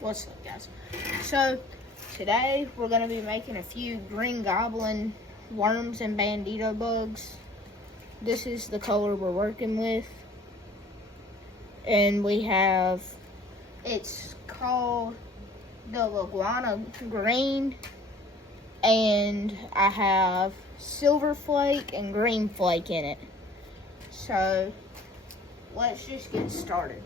What's up, guys? So today we're gonna be making a few Green Goblin worms and bandito bugs. This is the color we're working with, and we have, it's called the Laguana Green, and I have Silver Flake and Green Flake in it. So let's just get started.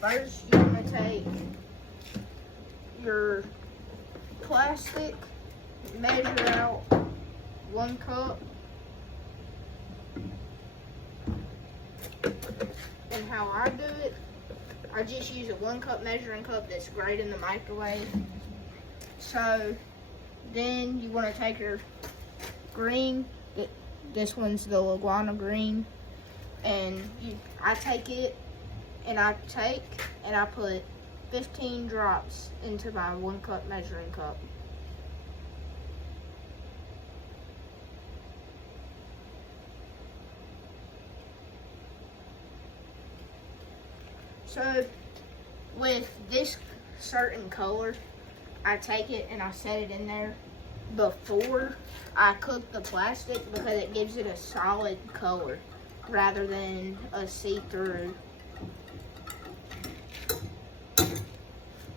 First, you're going to take your plastic, measure out 1 cup. And how I do it, I just use a 1 cup measuring cup that's great in the microwave. So then you want to take your green, this one's the Laguana Green, and I take it, and I put 15 drops into my 1 cup measuring cup. So with this certain color, I take it and I set it in there before I cook the plastic because it gives it a solid color rather than a see-through,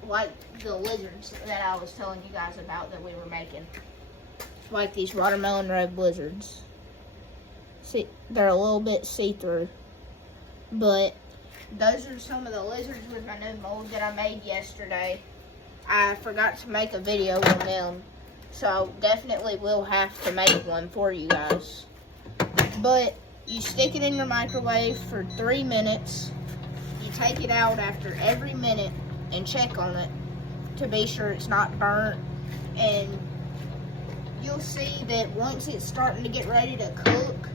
like the lizards that I was telling you guys about that we were making. Like these watermelon red lizards. See, they're a little bit see-through. But those are some of the lizards with my new mold that I made yesterday. I forgot to make a video on them, so definitely will have to make one for you guys. But you stick it in your microwave for 3 minutes. You take it out after every minute and check on it to be sure it's not burnt, and you'll see that once it's starting to get ready to cook,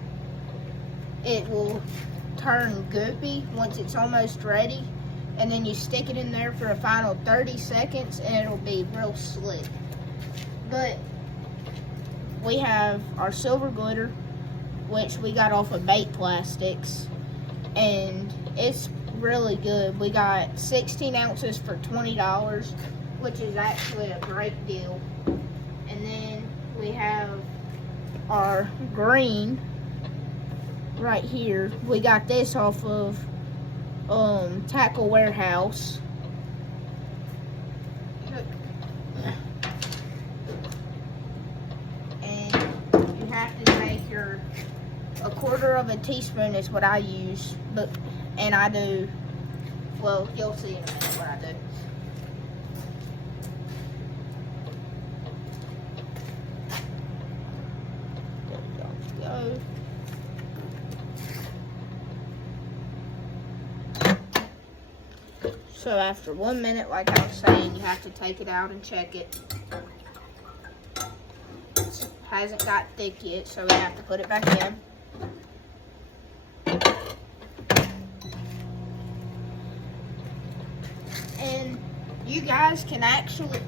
it will turn goopy once it's almost ready, and then you stick it in there for a final 30 seconds and it'll be real slick. But we have our silver glitter, which we got off of Bait Plastics, and it's really good. We got 16 ounces for $20, which is actually a great deal. And then we have our green right here. We got this off of Tackle Warehouse. And you have to take a 1/4 teaspoon is what I use, and I do, well, you'll see in a minute what I do. There we go. So after 1 minute, like I was saying, you have to take it out and check it. It hasn't got thick yet, so we have to put it back in. And you guys can actually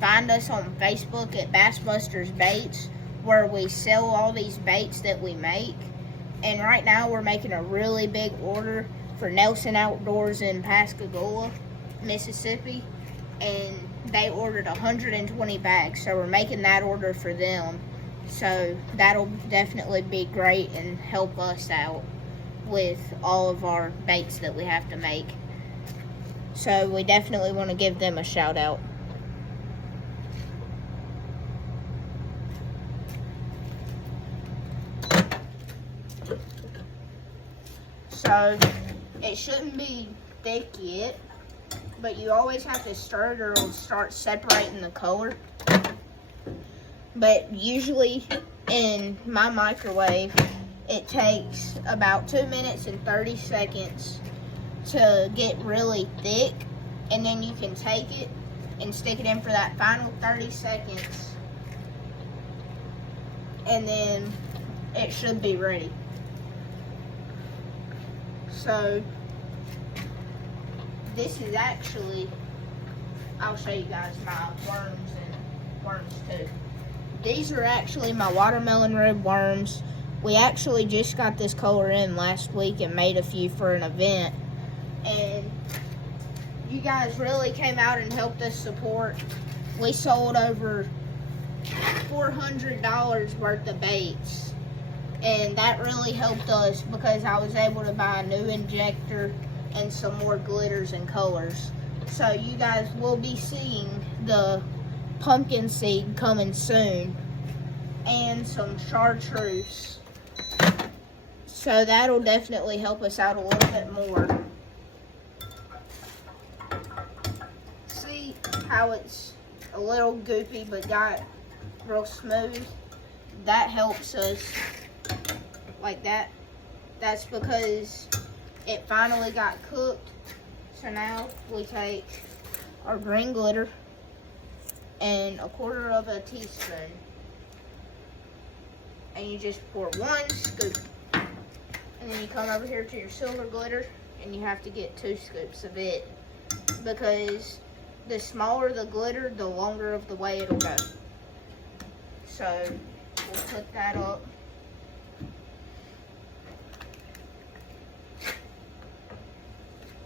find us on Facebook at Bass Busters Baits, where we sell all these baits that we make. And right now we're making a really big order for Nelson Outdoors in Pascagoula, Mississippi, and they ordered 120 bags, so we're making that order for them. So that'll definitely be great and help us out with all of our baits that we have to make. So we definitely want to give them a shout out. So it shouldn't be thick yet, but you always have to stir it or it'll start separating the color. But usually in my microwave, it takes about 2 minutes and 30 seconds to get really thick, and then you can take it and stick it in for that final 30 seconds, and then it should be ready. So this is actually, I'll show you guys my worms and worms too. these are actually my watermelon red worms. We actually just got this color in last week and made a few for an event. And you guys really came out and helped us support. We sold over $400 worth of baits. And that really helped us because I was able to buy a new injector and some more glitters and colors. So you guys will be seeing the pumpkin seed coming soon and some chartreuse. So that'll definitely help us out a little bit more. See how it's a little goopy but got real smooth? That helps us like that. That's because it finally got cooked. So now we take our green glitter and 1/4 of a teaspoon, and you just pour 1 scoop, and then you come over here to your silver glitter and you have to get 2 scoops of it, because the smaller the glitter, the longer of the way it'll go. So we'll put that up.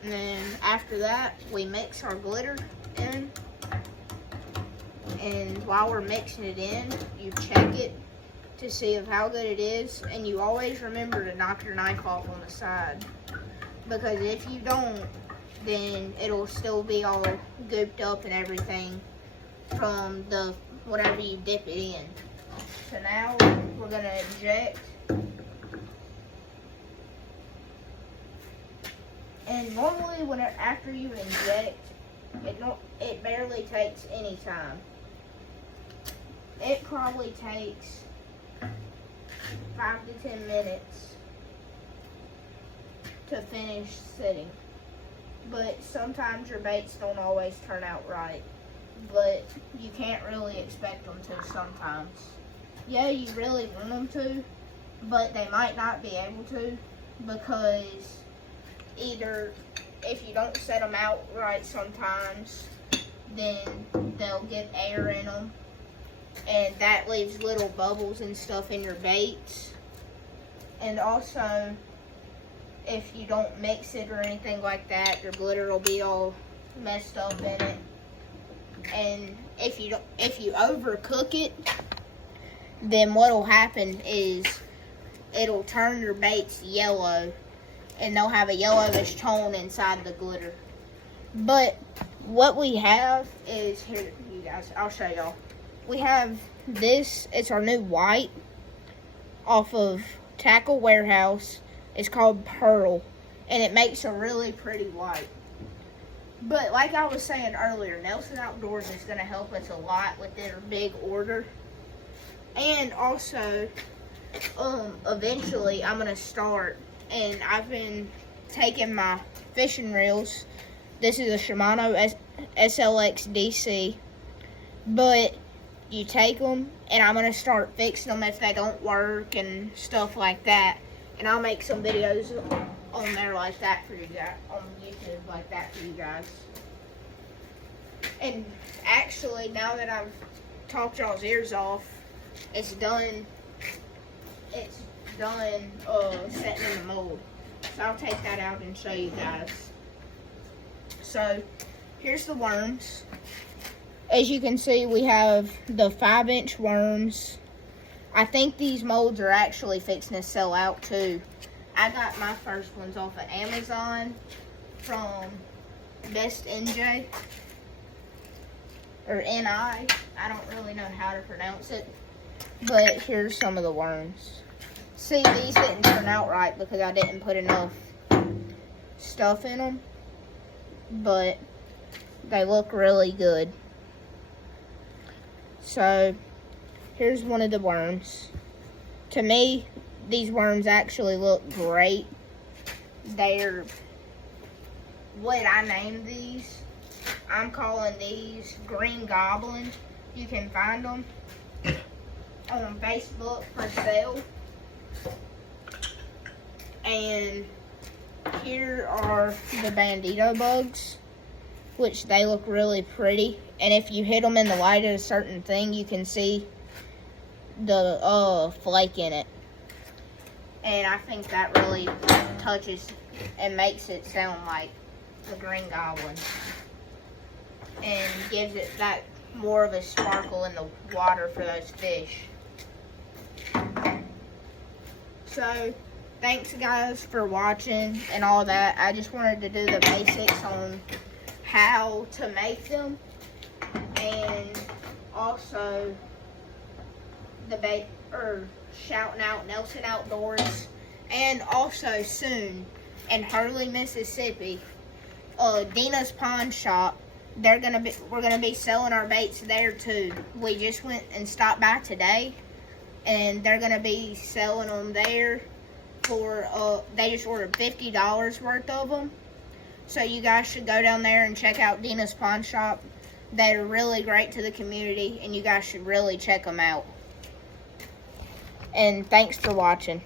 And then after that, we mix our glitter in. And while we're mixing it in, you check it to see of how good it is. And you always remember to knock your knife off on the side. Because if you don't, then it'll still be all gooped up and everything from the whatever you dip it in. So now we're gonna inject. And normally, after you inject, it barely takes any time. It probably takes 5 to 10 minutes to finish sitting. But sometimes your baits don't always turn out right. But you can't really expect them to sometimes. Yeah, you really want them to, but they might not be able to, because either if you don't set them out right sometimes, then they'll get air in them, and that leaves little bubbles and stuff in your baits. And also, if you don't mix it or anything like that, your glitter will be all messed up in it. And if you overcook it, then what'll happen is it'll turn your baits yellow, and they'll have a yellowish tone inside the glitter. But what we have is, here, you guys, I'll show y'all. We have this, it's our new white off of Tackle Warehouse. It's called Pearl, and it makes a really pretty white. But like I was saying earlier, Nelson Outdoors is going to help us a lot with their big order. And also, eventually I'm going to start, and I've been taking my fishing reels. This is a Shimano SLX DC. But you take them, and I'm going to start fixing them if they don't work and stuff like that. And I'll make some videos on there like that for you guys, on YouTube like that for you guys. And actually, now that I've talked y'all's ears off, it's done. It's done setting in the mold. So I'll take that out and show you guys. So here's the worms. As you can see, we have the 5-inch worms. I think these molds are actually fixing to sell out too. I got my first ones off of Amazon from Best NJ, or NI. I don't really know how to pronounce it. But here's some of the worms. See, these didn't turn out right because I didn't put enough stuff in them. But they look really good. So here's one of the worms. To me, these worms actually look great. They're what I named these. I'm calling these Green Goblin. You can find them on Facebook for sale. And here are the Bandito bugs, which they look really pretty. And if you hit them in the light at a certain thing, you can see the flake in it. And I think that really touches and makes it sound like a Green Goblin. And gives it that more of a sparkle in the water for those fish. So, thanks guys for watching and all that. I just wanted to do the basics on how to make them. And also shouting out Nelson Outdoors. And also soon in Hurley, Mississippi, Dina's Pawn Shop. We're gonna be selling our baits there too. We just went and stopped by today, and they're gonna be selling them there for they just ordered $50 worth of them. So you guys should go down there and check out Dina's Pawn Shop. They're really great to the community, and you guys should really check them out. And thanks for watching.